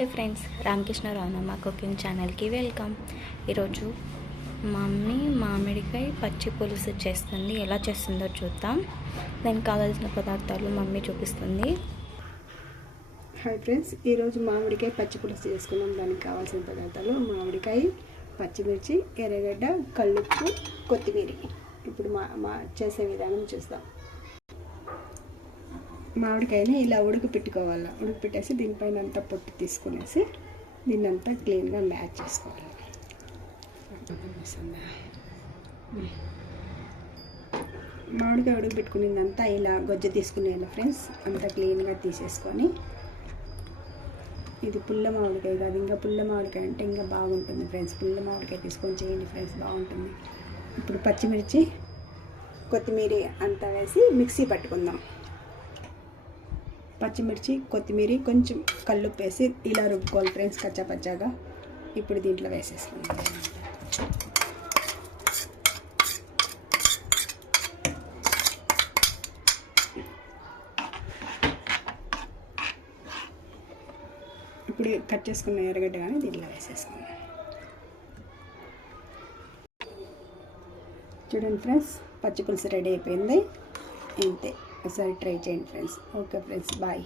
Hi friends, Ramakrishna రావునమ్మ cooking ఛానల్కి welcome. ఈరోజు mummy మామిడికాయ పచ్చి పులుసు చేస్తుంది. ఎలా చేస్తుందో చూద్దాం. దానికి కావాల్సిన పదార్థాలు మమ్మీ చూపిస్తుంది. హాయ్ ఫ్రెండ్స్, ఈరోజు మామిడికాయ పచ్చి పులుసు చేసుకున్నాం. దానికి కావాల్సిన పదార్థాలు మామిడికాయ, పచ్చిమిర్చి, ఎర్రగడ్డ, కల్లుప్పు, కొత్తిమీర. ఇప్పుడు మా చేసే విధానం చూస్తాం. మామిడికాయని ఇలా ఉడకపెట్టుకోవాలి. ఉడకపెట్టేసి దీనిపైన అంతా పొట్టు తీసుకునేసి దీన్నంతా క్లీన్గా మ్యాచ్ చేసుకోవాలి. మామిడికాయ ఉడకపెట్టుకునేదంతా ఇలా గొజ్జ తీసుకునేయాలి ఫ్రెండ్స్. అంతా క్లీన్గా తీసేసుకొని, ఇది పుల్ల మామిడికాయ కాదు, ఇంకా పుల్ల మామిడికాయ అంటే ఇంకా బాగుంటుంది ఫ్రెండ్స్. పుల్ల మామిడికాయ తీసుకొని చేయండి ఫ్రెండ్స్, బాగుంటుంది. ఇప్పుడు పచ్చిమిర్చి, కొత్తిమీర అంతా వేసి మిక్సీ పట్టుకుందాం. పచ్చిమిర్చి, కొత్తిమీర, కొంచెం కల్లుప్పు వేసి ఇలా రుబ్బుకోవాలి ఫ్రెండ్స్, కచ్చాపచ్చాగా. ఇప్పుడు దీంట్లో వేసేసుకుందాం. ఇప్పుడు కట్ చేసుకున్న ఎర్రగడ్డ కానీ దీంట్లో వేసేసుకుందాం. చూడండి ఫ్రెండ్స్, పచ్చి పులుసు రెడీ అయిపోయింది. ఇంతే, ఒకసారి ట్రై చేయండి ఫ్రెండ్స్. Okay friends, bye.